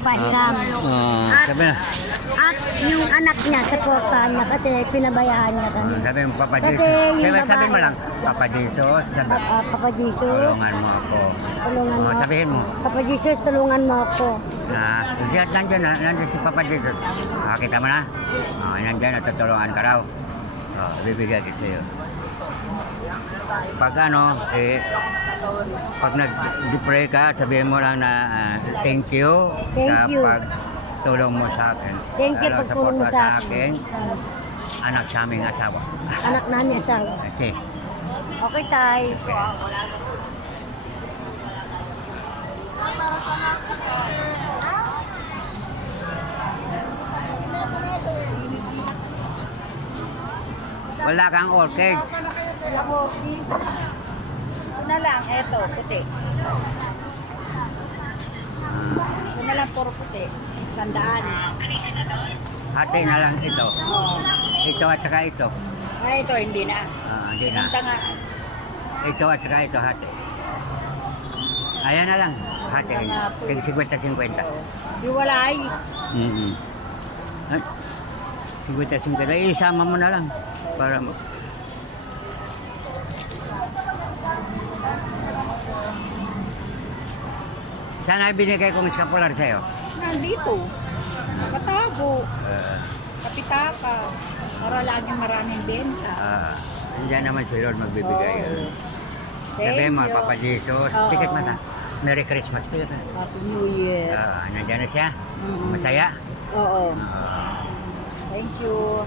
Pahiram. Sabi na. At yung anak niya, supportahan niya kasi pinabayaan niya kami. Sabi mo, Papa Kasi Jesus. yung Sabi mo babae- lang, Papa Jesus. Sabi, Papa Jesus, tulungan mo ako. tulungan mo. Sabihin mo. Papa Jesus, tulungan mo ako. Kung siya nandiyan si Papa Jesus. Kita mo na? Nandiyan, natutulungan ka raw. Bibigyan kita sa'yo. Pag pag nag-pray ka, sabihin mo lang na thank you Thank sa you. pagtulong mo sa akin. Thank you Lalo pagtulong mo suporta sa akin. Anak sa aming asawa. Anak namin asawa. Okay. Okay, tay. Wala kang orchids. Ako, ito na lang, eto, puti. Ito na lang, puro puti. 100. Hati na lang ito. Ito at saka ito. Ay, ito, hindi na. Hindi na. Punta nga. Ito at saka ito hati. Ayan na lang. Hati. 50-50. Iwalay. Mm-hmm. 50-50. Isama mo na lang. Para mo. Saan ay binigay kong eskapular sa'yo? Nandito. Katago. Kapitaka. Para laging maraming benta. Diyan naman si Lord magbibigay. Sabi mo, Papa Jesus. Pikit mo na. Merry Christmas. Pikit mo na. Happy New Year. Nandiyan na siya. Masaya. Oo. Thank you.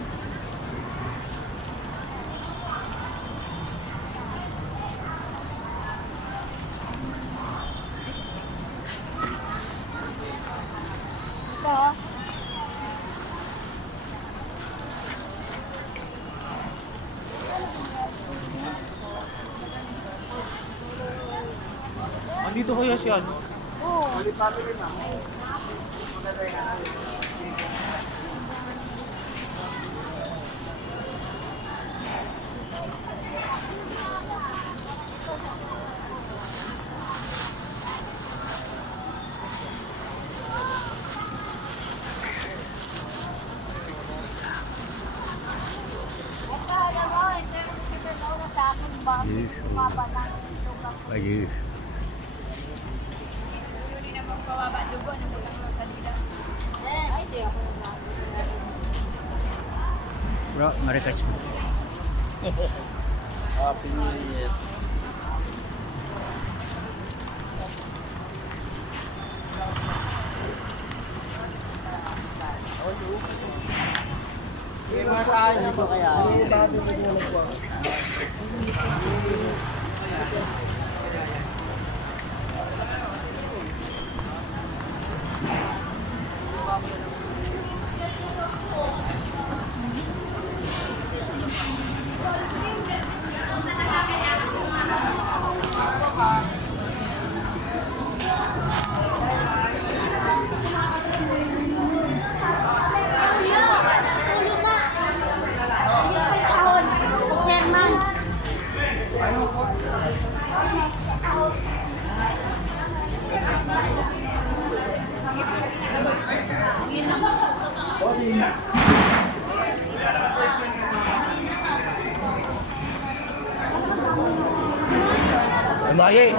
Ito. Andito kaya siya. Oo. Ayos. Bro, Merry Christmas. Happy New Year. Masahin niyo ba kaya? Maye.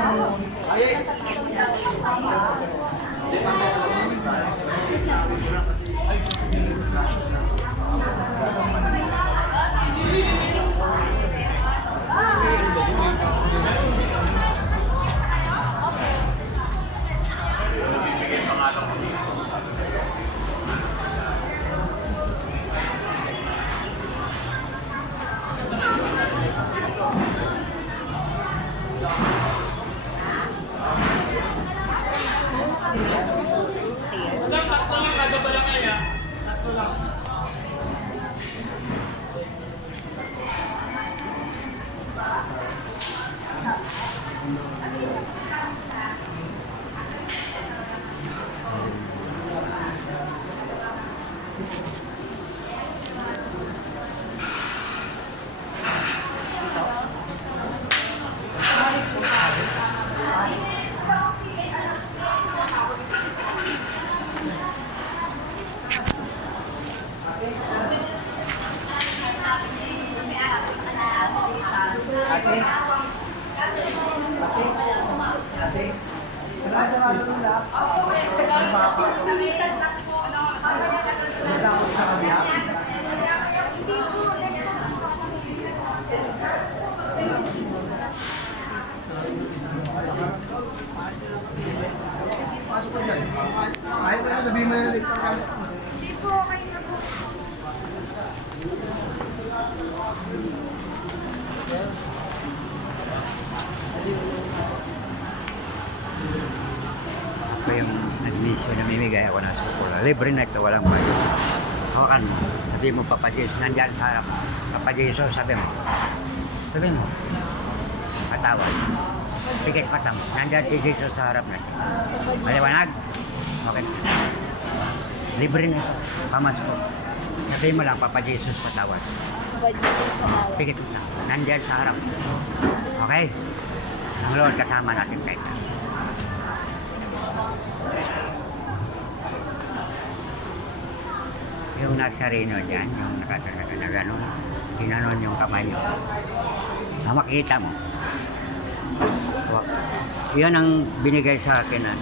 sabihin mo na ulit. Ako yung admission na mimigay ako ng school. Libre na ito, walang bayad. Hawakan mo. Sabi mo, Papa Jesus, nandyan sa harap. Papa Jesus, sabi mo. Sabi mo. Patawad. Pikit mata mo. Nandyan si Jesus sa harap natin. Maliwanag? Okay. Libre na ito. Pamasko. Sabi mo lang, Papa Jesus, patawad. Pikit mata. Nandyan sa harap. Okay? Ang Lord kasama natin kahit na. Yung nagsarino dyan, yung nakatalaga na gano'n, ginanon yung kamay nyo. Makikita mo. Yan ang binigay sa akin na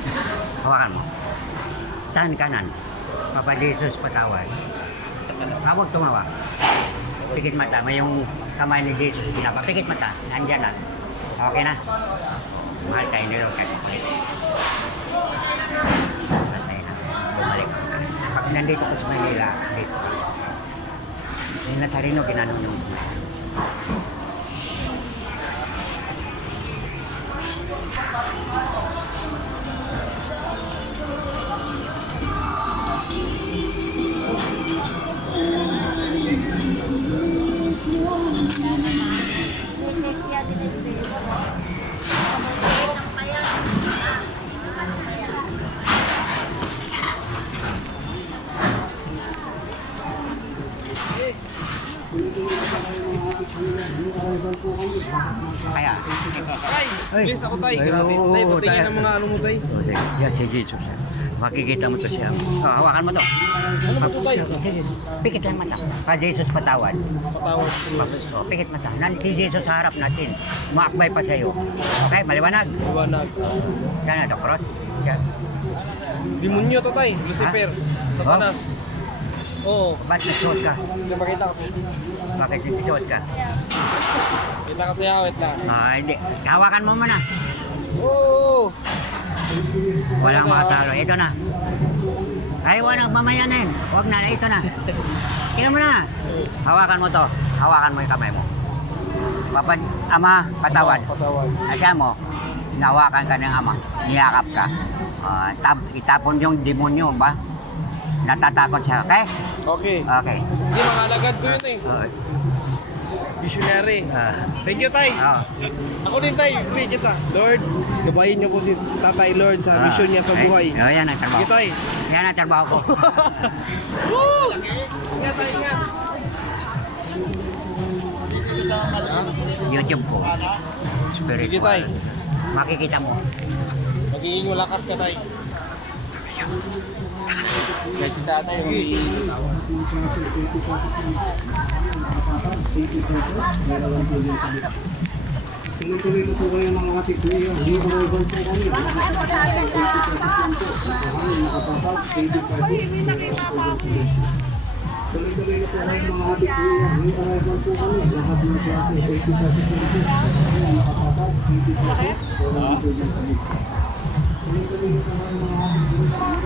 hawakan mo. Tahan kanan. Papa Jesus, patawad. Huwag tumawa. Pikit mata. May yung kamay ni Jesus. Pinapapikit mata. Nandyan lang. Okay na? Mahal tayo ni Lord kasi. Patay na. Bumalik. Pag nandito ko sa Manila, dito. Yung nasarino, ginanon yung kaya. Tay, please ako tay. Grabe. Tay, patingin ang mga ano mo tay. Yan si Jesus. Makikita mo to siya. Hawakan mo to. Ano ba ito tay? Pikit lang mata. Pa Jesus, patawad. Patawad. Pikit mata. Si Jesus sa harap natin. Maakbay pa sa'yo. Okay, maliwanag. Liwanag. Yan na, Dr. Yan. Demonyo to tay. Lucifer. Satanas. Oo. Ba't nagsuot ka? Hindi makita ko. Bakit nagsuot ka? Kita ko siya, wait lang. Hindi. Hawakan mo muna. Oo. Walang makatalo. Ito na. Ay, walang mamaya na yun. Huwag na. Ito na. Tingnan mo na. Hawakan mo to. Hawakan mo yung kamay mo. Ama, patawad. Patawad. Asya mo, nawakan ka ng ama. Niyakap ka. Itapon yung demonyo ba? Natatakot siya. Okay? Okay. Okay. Hindi, mga alagad ko yun eh. Missionary. Thank you, Tay. Ako din, Tay. Pray kita. Lord, gabayin niyo po si Tatay Lord sa mission niya sa buhay. Yan ang trabaho. Thank you, Tay. Yan ang trabaho ko. Woo! Ingat, Tay, ingat. YouTube ko. Sige, Tay. Spiritual. Makikita mo. Magiging malakas ka, Tay. Kaya si Tatay, magiging Tinutuloy ko po kayo mga katikuya. Hindi ko kayo po kami. Tuloy-tuloy na po kayo mga katikuya. Hindi ko kayo po kami. Lahat ng klase. 80% nakapatag. 80%. Tuloy-tuloy na po kayo mga katikuya.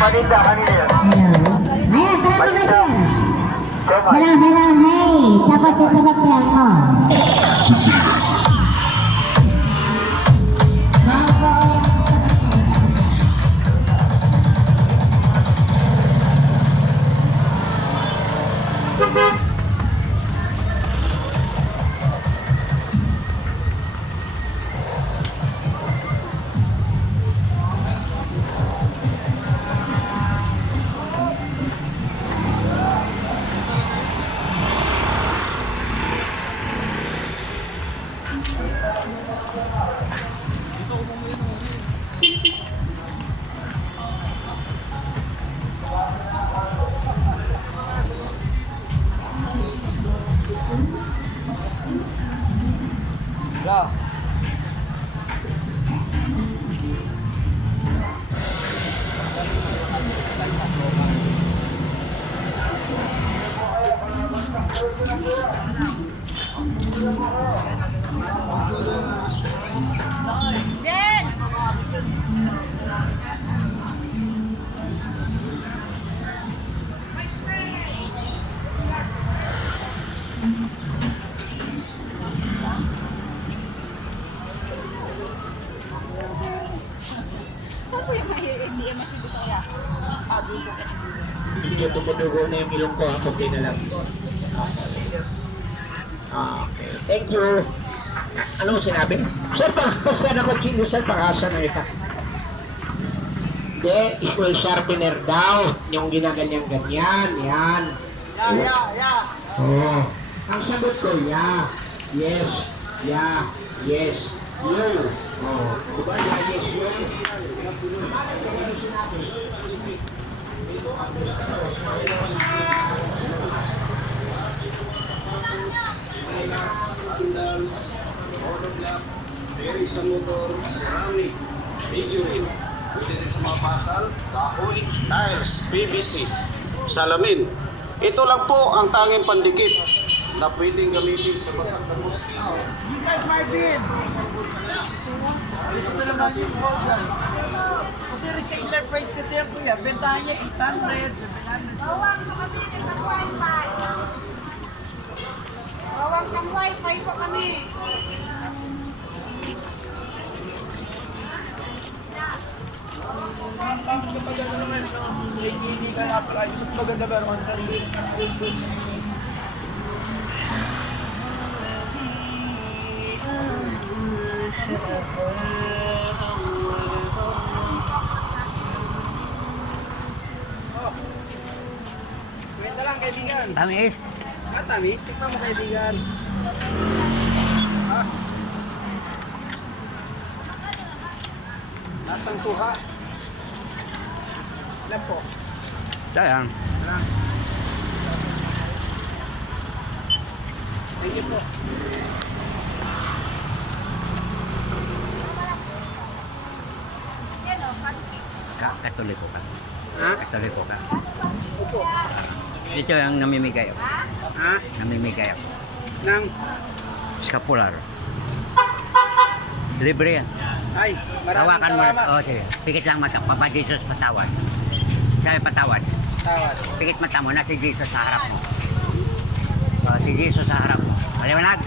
Paninda kanina yan. Ayan, tara po sir. Hello, hello, hey. Tapos itabat niya ako. Hindi tumutugo na yung ilong ko, okay na lang. Okay, thank you. Ano mo sinabi? Sir, pangasan ako, Chilo, sir, pangasan na ito. Hindi, equal sharpener daw. Yung ginaganyan-ganyan, yan. Oo. Ang sagot ko, yeah. Yes, yeah, yes, yo. Oh, diba, yeah, yes, yo. Ano sinabi? Bearing sa motor, ceramic, figurine, pwede rin sa mga bakal, kahoy, tiles, PVC, salamin. Ito lang po ang tanging pandikit na pwedeng gamitin sa basag na mosquito. Guys, Martin! Ito na naman yung program. Kasi retailer price kasi yan kuya. Bentahan niya 800, 700. Bawang mo kami ng wifi. Bawang ng wifi po kami. Kwenta lang kaibigan. Tamis. Tamis, tikman mo kaibigan. Lasang suha. Ilan po? Sayang. Thank you po. Katoliko ka. Ha? Katoliko ka. Opo. Ito yung namimigay ako. Ha? Namimigay ako. Nang? Scapular. Libre yan. Ay, maraming Hawakan mo. salamat. Oh, sige. Pikit lang mata. Papa Jesus patawad. Sabi patawad. Tawad. Pikit mata mo na si Jesus sa harap mo. Oh, si Jesus sa harap mo. Maliwanag.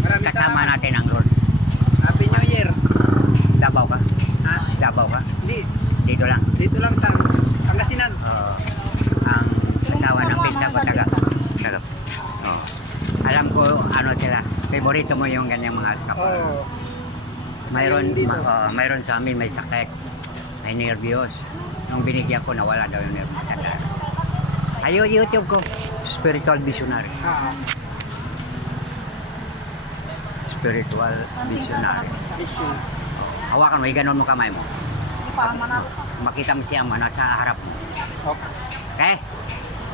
Maraming Kasama salamat. natin ang Lord. Happy New Year. Dabaw ka. Ha? Dabaw ka. Hindi. Dito lang. Dito lang sa Pangasinan. Ang asawa ng pinta ko taga. Oh. Alam ko ano sila. Favorito mo yung ganyang mga kapal. Oh. Mayroon, Ayun dito. mayroon sa amin may sakit. May nervyos. Nung binigyan ko, nawala daw yung nervyos. Ayun, YouTube ko. Spiritual Visionary. Ah, Spiritual Visionary. mission. Hawakan mo, ganon mo kamay mo. Makita mo siya mo, nasa harap mo. Okay. Okay?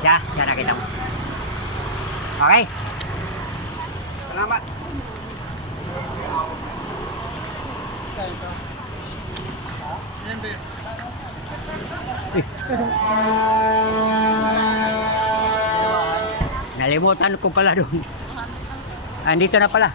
Siya nakita mo. Okay? Salamat. Nalimutan ko pala doon. Andito na pala.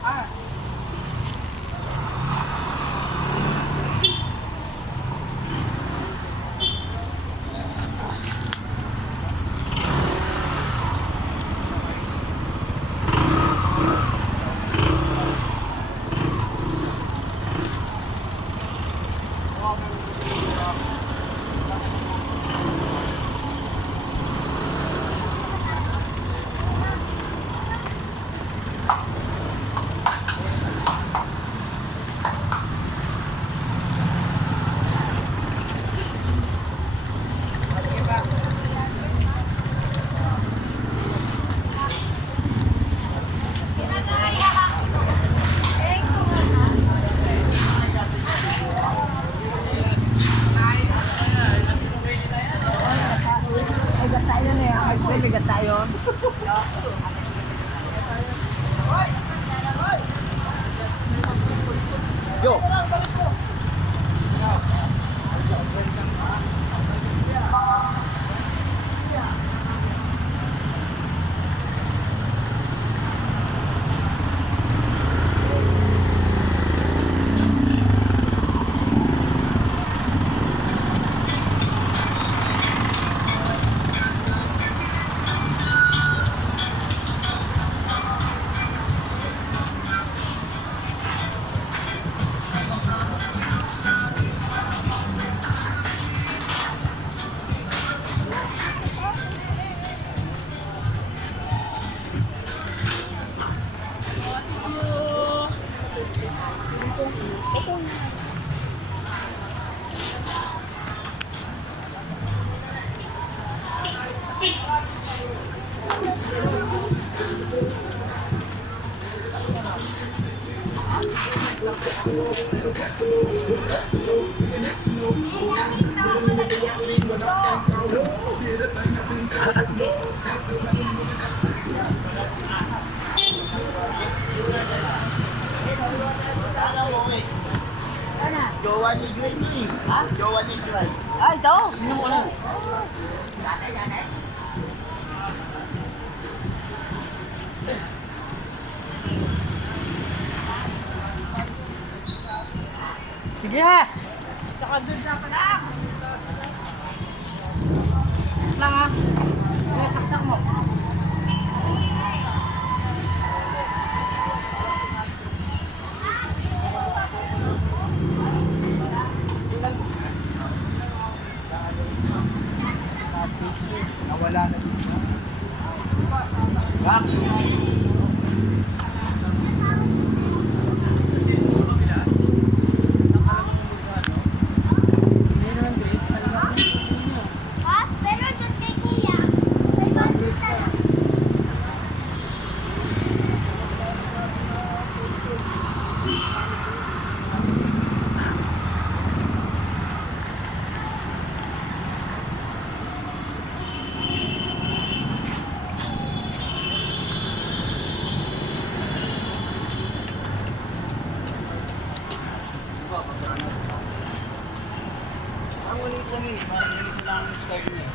Sige ha! Saka doon na pala! Lang ha! Saksak mo! Nawala na dito. Back! Ang ulit lang yun, parang ganito lang ang start niya.